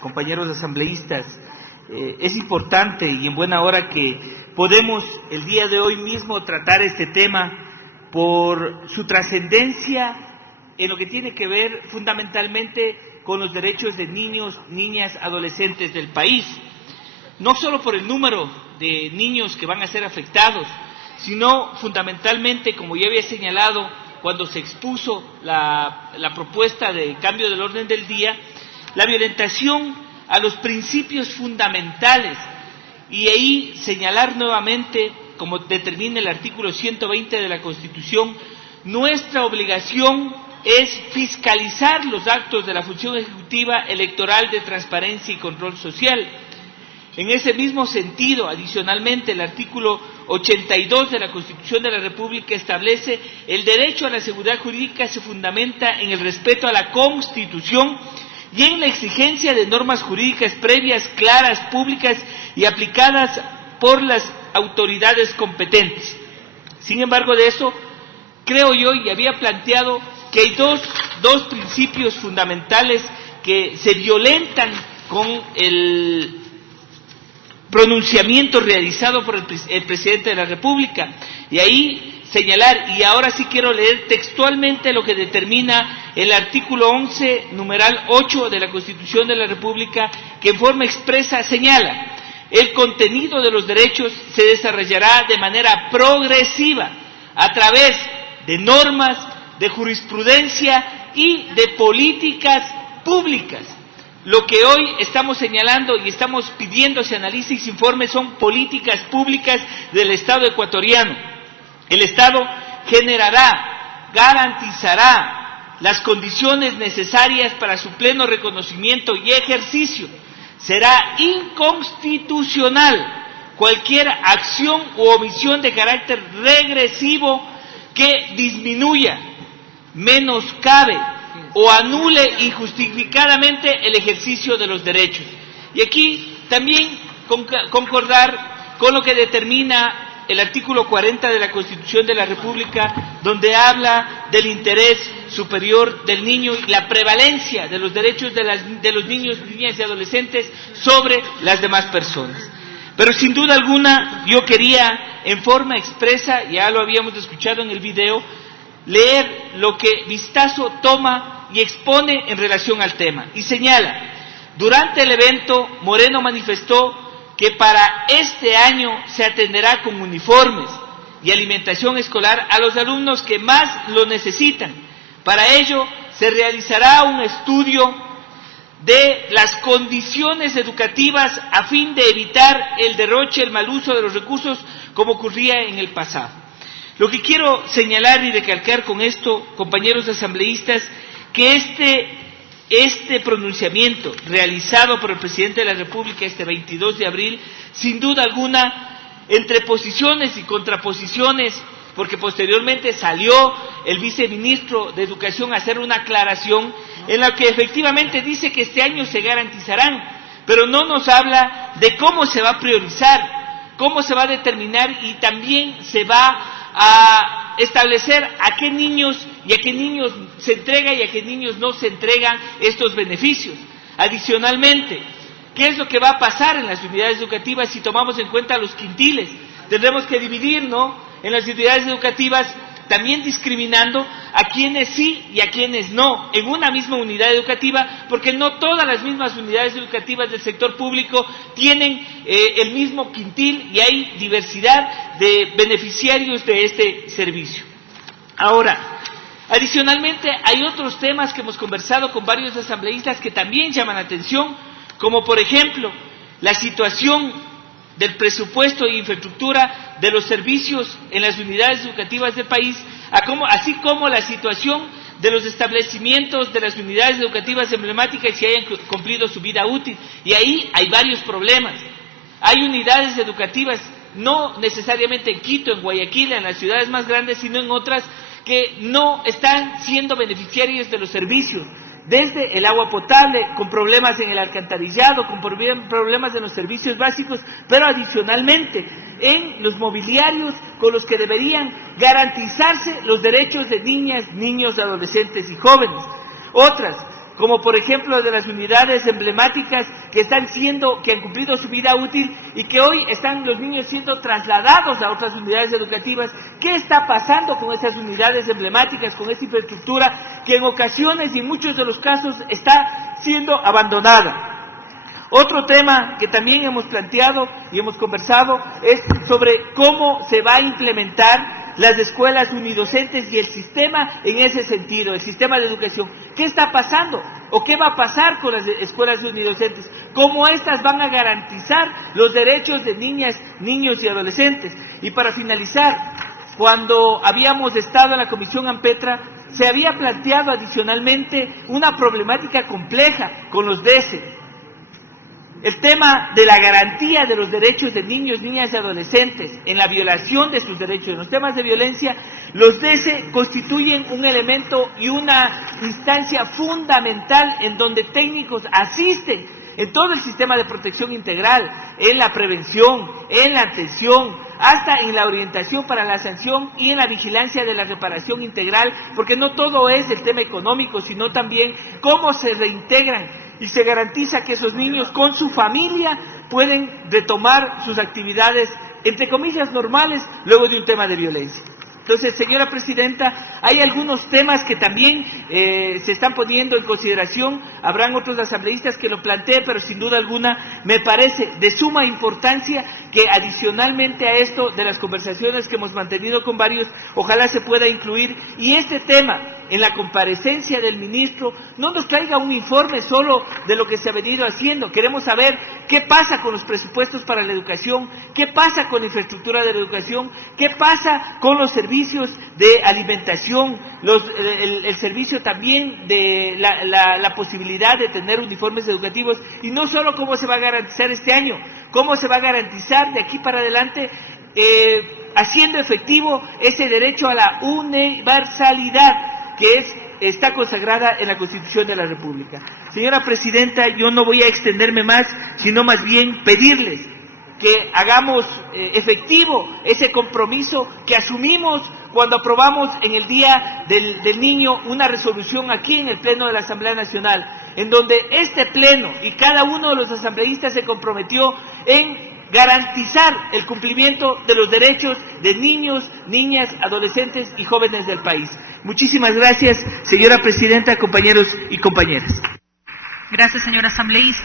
compañeros asambleístas, es importante y en buena hora que podemos el día de hoy mismo tratar este tema por su trascendencia en lo que tiene que ver fundamentalmente con los derechos de niños, niñas, adolescentes del país. No solo por el número de niños que van a ser afectados, sino fundamentalmente, como ya había señalado cuando se expuso la propuesta de cambio del orden del día, la violentación a los principios fundamentales, y ahí señalar nuevamente, como determina el artículo 120 de la Constitución, nuestra obligación es fiscalizar los actos de la función ejecutiva electoral de transparencia y control social. En ese mismo sentido, adicionalmente, el artículo 82 de la Constitución de la República establece: el derecho a la seguridad jurídica se fundamenta en el respeto a la Constitución y en la exigencia de normas jurídicas previas, claras, públicas y aplicadas por las autoridades competentes. Sin embargo, de eso creo yo, y había planteado, que hay dos principios fundamentales que se violentan con el pronunciamiento realizado por el presidente de la República. Y ahí señalar, y ahora sí quiero leer textualmente lo que determina el artículo 11, numeral 8 de la Constitución de la República, que en forma expresa señala: el contenido de los derechos se desarrollará de manera progresiva a través de normas, de jurisprudencia y de políticas públicas. Lo que hoy estamos señalando y estamos pidiendo se analice y se informe son políticas públicas del Estado ecuatoriano. El Estado generará, garantizará las condiciones necesarias para su pleno reconocimiento y ejercicio. Será inconstitucional cualquier acción u omisión de carácter regresivo que disminuya, menoscabe o anule injustificadamente el ejercicio de los derechos. Y aquí también concordar con lo que determina el artículo 40 de la Constitución de la República, donde habla del interés superior del niño y la prevalencia de los derechos de los niños, niñas y adolescentes sobre las demás personas. Pero sin duda alguna yo quería en forma expresa, ya lo habíamos escuchado en el video, leer lo que Vistazo toma y expone en relación al tema. Y señala: durante el evento, Moreno manifestó que para este año se atenderá con uniformes y alimentación escolar a los alumnos que más lo necesitan. Para ello se realizará un estudio de las condiciones educativas a fin de evitar el derroche, el mal uso de los recursos como ocurría en el pasado. Lo que quiero señalar y recalcar con esto, compañeros asambleístas, que este pronunciamiento realizado por el presidente de la República este 22 de abril, sin duda alguna, entre posiciones y contraposiciones, porque posteriormente salió el viceministro de Educación a hacer una aclaración en la que efectivamente dice que este año se garantizarán, pero no nos habla de cómo se va a priorizar, cómo se va a determinar y también se va a establecer a qué niños se entrega y a qué niños no se entregan estos beneficios. Adicionalmente, ¿qué es lo que va a pasar en las unidades educativas si tomamos en cuenta los quintiles? Tendremos que dividir, ¿no?, en las unidades educativas, también discriminando a quienes sí y a quienes no, en una misma unidad educativa, porque no todas las mismas unidades educativas del sector público tienen el mismo quintil y hay diversidad de beneficiarios de este servicio. Ahora, adicionalmente, hay otros temas que hemos conversado con varios asambleístas que también llaman la atención, como por ejemplo, la situación del presupuesto e infraestructura de los servicios en las unidades educativas del país, así como la situación de los establecimientos de las unidades educativas emblemáticas que hayan cumplido su vida útil. Y ahí hay varios problemas. Hay unidades educativas, no necesariamente en Quito, en Guayaquil, en las ciudades más grandes, sino en otras que no están siendo beneficiarios de los servicios, desde el agua potable, con problemas en el alcantarillado, con problemas en los servicios básicos, pero adicionalmente en los mobiliarios con los que deberían garantizarse los derechos de niñas, niños, adolescentes y jóvenes. Otras, como por ejemplo de las unidades emblemáticas que han cumplido su vida útil y que hoy están los niños siendo trasladados a otras unidades educativas. ¿Qué está pasando con esas unidades emblemáticas, con esa infraestructura que en ocasiones y en muchos de los casos está siendo abandonada? Otro tema que también hemos planteado y hemos conversado es sobre cómo se va a implementar las escuelas unidocentes y el sistema en ese sentido, el sistema de educación. ¿Qué está pasando o qué va a pasar con las escuelas unidocentes? ¿Cómo estas van a garantizar los derechos de niñas, niños y adolescentes? Y para finalizar, cuando habíamos estado en la Comisión AMPETRA, se había planteado adicionalmente una problemática compleja con los DESE. El tema de la garantía de los derechos de niños, niñas y adolescentes en la violación de sus derechos. En los temas de violencia, los DESE constituyen un elemento y una instancia fundamental en donde técnicos asisten en todo el sistema de protección integral, en la prevención, en la atención, hasta en la orientación para la sanción y en la vigilancia de la reparación integral, porque no todo es el tema económico, sino también cómo se reintegran y se garantiza que esos niños con su familia pueden retomar sus actividades, entre comillas, normales, luego de un tema de violencia. Entonces, señora Presidenta, hay algunos temas que también se están poniendo en consideración, habrán otros asambleístas que lo planteen, pero sin duda alguna me parece de suma importancia que adicionalmente a esto de las conversaciones que hemos mantenido con varios, ojalá se pueda incluir, y este tema en la comparecencia del ministro no nos traiga un informe solo de lo que se ha venido haciendo. Queremos saber qué pasa con los presupuestos para la educación, qué pasa con la infraestructura de la educación, qué pasa con los servicios de alimentación, el servicio también de la posibilidad de tener uniformes educativos, y no solo cómo se va a garantizar este año, cómo se va a garantizar de aquí para adelante, haciendo efectivo ese derecho a la universalidad que está consagrada en la Constitución de la República. Señora Presidenta, yo no voy a extenderme más, sino más bien pedirles que hagamos efectivo ese compromiso que asumimos cuando aprobamos en el Día del Niño una resolución aquí en el Pleno de la Asamblea Nacional, en donde este Pleno y cada uno de los asambleístas se comprometió en garantizar el cumplimiento de los derechos de niños, niñas, adolescentes y jóvenes del país. Muchísimas gracias, señora Presidenta, compañeros y compañeras. Gracias, señor asambleísta.